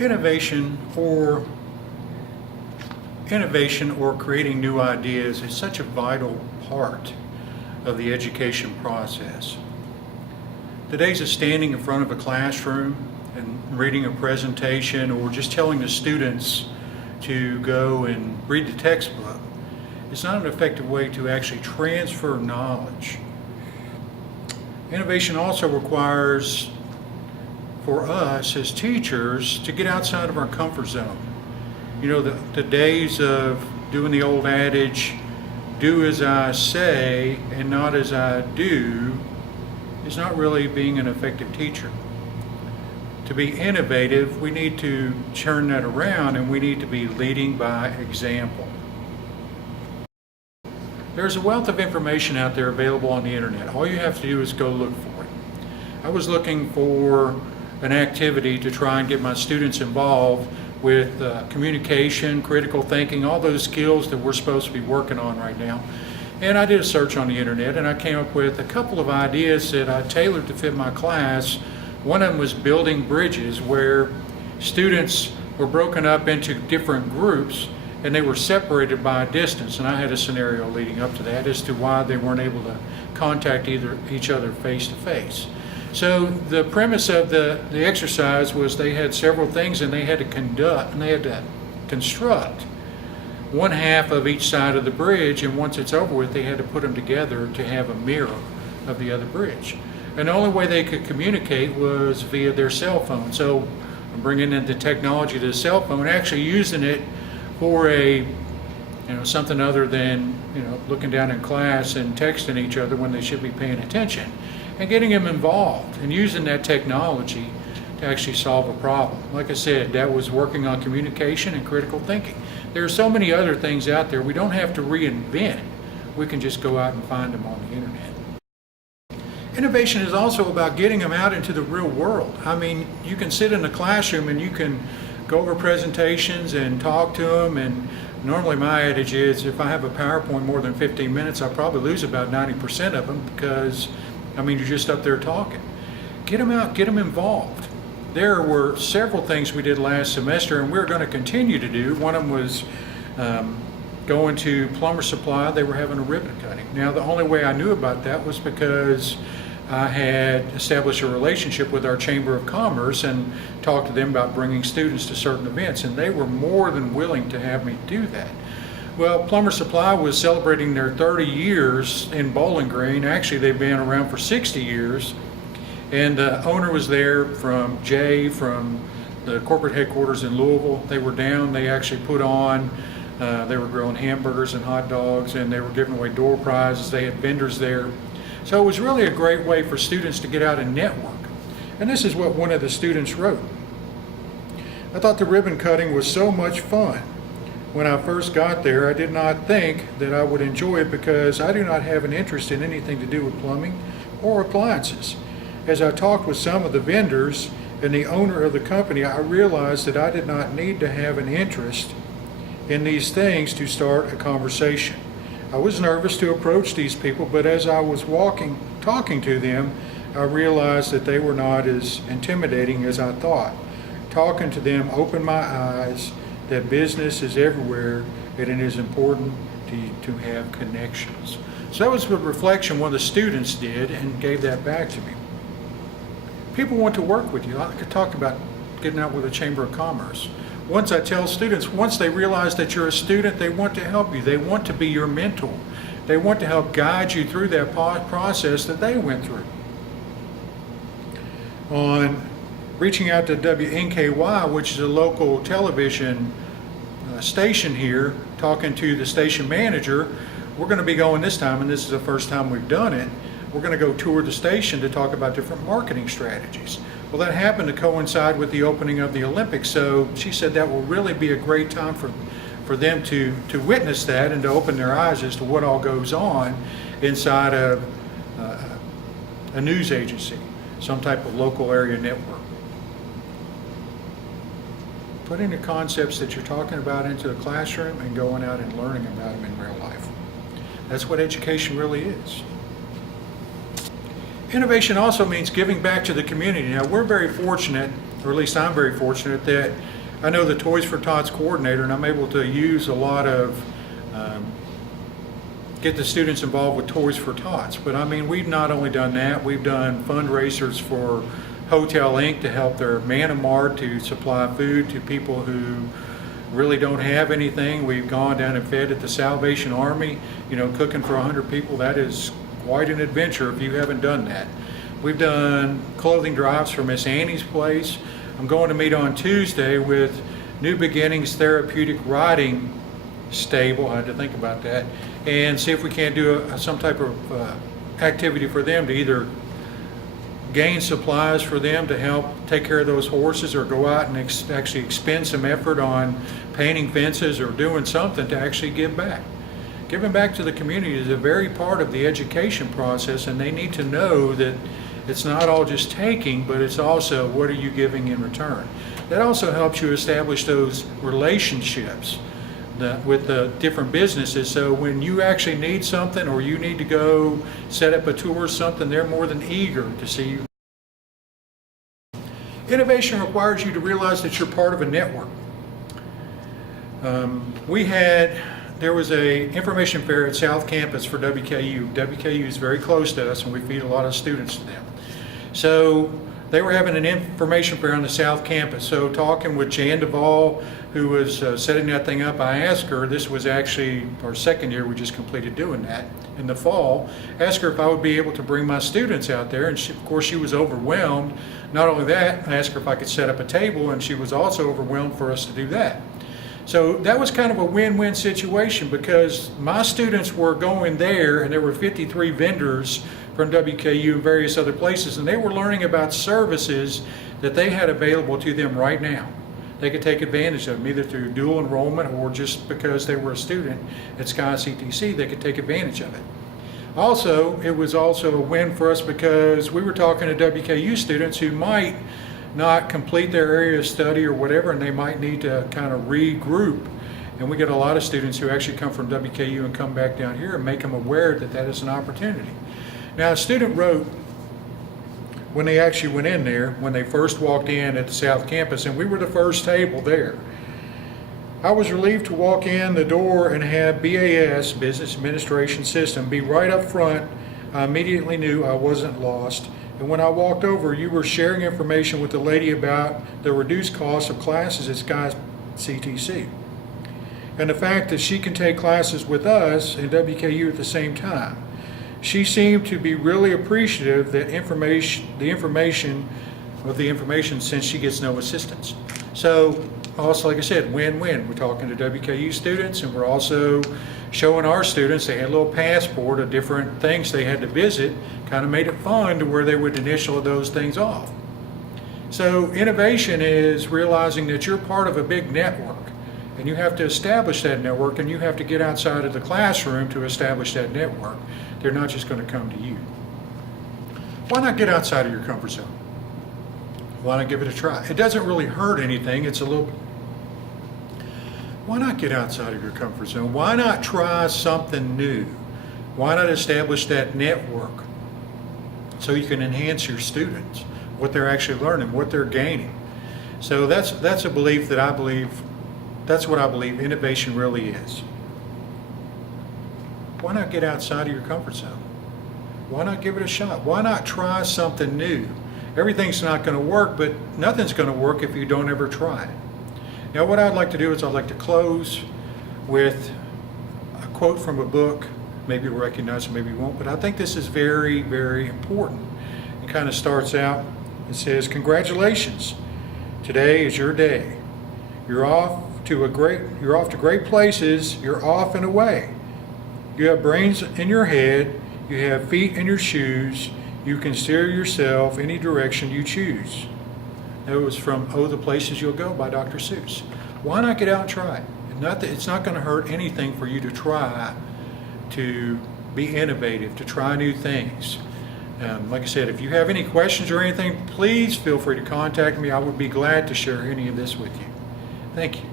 Innovation or creating new ideas is such a vital part of the education process. The days of standing in front of a classroom and reading a presentation or just telling the students to go and read the textbook is not an effective way to actually transfer knowledge. Innovation also requires for us as teachers to get outside of our comfort zone. You know, the days of doing the old adage, do as I say and not as I do, is not really being an effective teacher. To be innovative, we need to turn that around and we need to be leading by example. There's a wealth of information out there available on the internet. All you have to do is go look for it. I was looking for an activity to try and get my students involved with communication, critical thinking, all those skills that we're supposed to be working on right now. And I did a search on the internet and I came up with a couple of ideas that I tailored to fit my class. One of them was building bridges, where students were broken up into different groups and they were separated by a distance. And I had a scenario leading up to that as to why they weren't able to contact each other face to face. So the premise of the exercise was they had several things and they had to construct one half of each side of the bridge, and once it's over with, they had to put them together to have a mirror of the other bridge. And the only way they could communicate was via their cell phone. So I'm bringing in the technology to the cell phone, actually using it for something other than looking down in class and texting each other when they should be paying attention, and getting them involved and using that technology to actually solve a problem. Like I said, that was working on communication and critical thinking. There are so many other things out there. We don't have to reinvent. We can just go out and find them on the internet. Innovation is also about getting them out into the real world. I mean, you can sit in a classroom and you can go over presentations and talk to them, and normally my adage is if I have a PowerPoint more than 15 minutes, I'll probably lose about 90% of them because, you're just up there talking. Get them out, get them involved. There were several things we did last semester and we're going to continue to do. One of them was going to Plumber Supply. They were having a ribbon cutting. Now, the only way I knew about that was because I had established a relationship with our Chamber of Commerce and talked to them about bringing students to certain events, and they were more than willing to have me do that. Well, Plumber Supply was celebrating their 30 years in Bowling Green. Actually, they've been around for 60 years. And the owner was there from the corporate headquarters in Louisville. They were down, they actually put on, they were grilling hamburgers and hot dogs, and they were giving away door prizes. They had vendors there. So it was really a great way for students to get out and network. And this is what one of the students wrote. I thought the ribbon cutting was so much fun. When I first got there, I did not think that I would enjoy it because I do not have an interest in anything to do with plumbing or appliances. As I talked with some of the vendors and the owner of the company, I realized that I did not need to have an interest in these things to start a conversation. I was nervous to approach these people, but as I was talking to them, I realized that they were not as intimidating as I thought. Talking to them opened my eyes that business is everywhere and it is important to have connections. So that was the reflection one of the students did and gave that back to me. People want to work with you. I could talk about getting out with the Chamber of Commerce. Once I tell students, once they realize that you're a student, they want to help you. They want to be your mentor. They want to help guide you through that process that they went through. On reaching out to WNKY, which is a local television station here, talking to the station manager, we're going to be going this time, and this is the first time we've done it. We're going to go tour the station to talk about different marketing strategies. Well, that happened to coincide with the opening of the Olympics, so she said that will really be a great time for them to witness that and to open their eyes as to what all goes on inside of a news agency, some type of local area network. Putting the concepts that you're talking about into the classroom and going out and learning about them in real life. That's what education really is. Innovation also means giving back to the community. Now, we're very fortunate or at least I'm very fortunate that I know the Toys for Tots coordinator, and I'm able to use a lot of get the students involved with Toys for Tots. But I mean, we've not only done that, we've done fundraisers for Hotel Inc. to help their Manamart to supply food to people who really don't have anything. We've gone down and fed at the Salvation Army, you know, cooking for 100 people. That is quite an adventure if you haven't done that. We've done clothing drives for Miss Annie's place. I'm going to meet on Tuesday with New Beginnings Therapeutic Riding Stable. I had to think about that, and see if we can't do some type of activity for them to either gain supplies for them to help take care of those horses, or go out and actually expend some effort on painting fences or doing something to actually give back. Giving back to the community is a very part of the education process, and they need to know that it's not all just taking, but it's also what are you giving in return. That also helps you establish those relationships with the different businesses, so when you actually need something or you need to go set up a tour or something, they're more than eager to see you. Innovation requires you to realize that you're part of a network. There was a information fair at South Campus for WKU. WKU is very close to us, and we feed a lot of students to them. So they were having an information fair on the South Campus. So talking with Jan Duvall, who was setting that thing up, I asked her, this was actually our second year we just completed doing that in the fall, asked her if I would be able to bring my students out there, and of course she was overwhelmed. Not only that, I asked her if I could set up a table, and she was also overwhelmed for us to do that. So that was kind of a win-win situation, because my students were going there, and there were 53 vendors from WKU and various other places, and they were learning about services that they had available to them right now. They could take advantage of them, either through dual enrollment or just because they were a student at Sky CTC, they could take advantage of it. Also, it was also a win for us because we were talking to WKU students who might not complete their area of study or whatever, and they might need to kind of regroup. And we get a lot of students who actually come from WKU and come back down here and make them aware that that is an opportunity. Now, a student wrote when they actually went in there, when they first walked in at the South Campus, and we were the first table there. I was relieved to walk in the door and have BAS, Business Administration System, be right up front. I immediately knew I wasn't lost. And when I walked over, you were sharing information with the lady about the reduced cost of classes at Sky CTC. And the fact that she can take classes with us and WKU at the same time. She seemed to be really appreciative that the information since she gets no assistance. So also, like I said, win-win. We're talking to WKU students, and we're also showing our students, they had a little passport of different things they had to visit, kind of made it fun to where they would initial those things off. So innovation is realizing that you're part of a big network, and you have to establish that network, and you have to get outside of the classroom to establish that network. They're not just going to come to you. Why not get outside of your comfort zone? Why not give it a try? It doesn't really hurt anything. It's a little... Why not get outside of your comfort zone? Why not try something new? Why not establish that network so you can enhance your students, what they're actually learning, what they're gaining? So that's a belief that I believe, that's what I believe innovation really is. Why not get outside of your comfort zone? Why not give it a shot? Why not try something new? Everything's not going to work, but nothing's going to work if you don't ever try it. Now, what I'd like to do is I'd like to close with a quote from a book. Maybe you'll recognize it, maybe you won't, but I think this is very, very important. It kind of starts out, it says, "Congratulations, today is your day. You're off to great places, you're off and away. You have brains in your head, you have feet in your shoes, you can steer yourself any direction you choose." That was from Oh, the Places You'll Go by Dr. Seuss. Why not get out and try it? It's not going to hurt anything for you to try to be innovative, to try new things. Like I said, if you have any questions or anything, please feel free to contact me. I would be glad to share any of this with you. Thank you.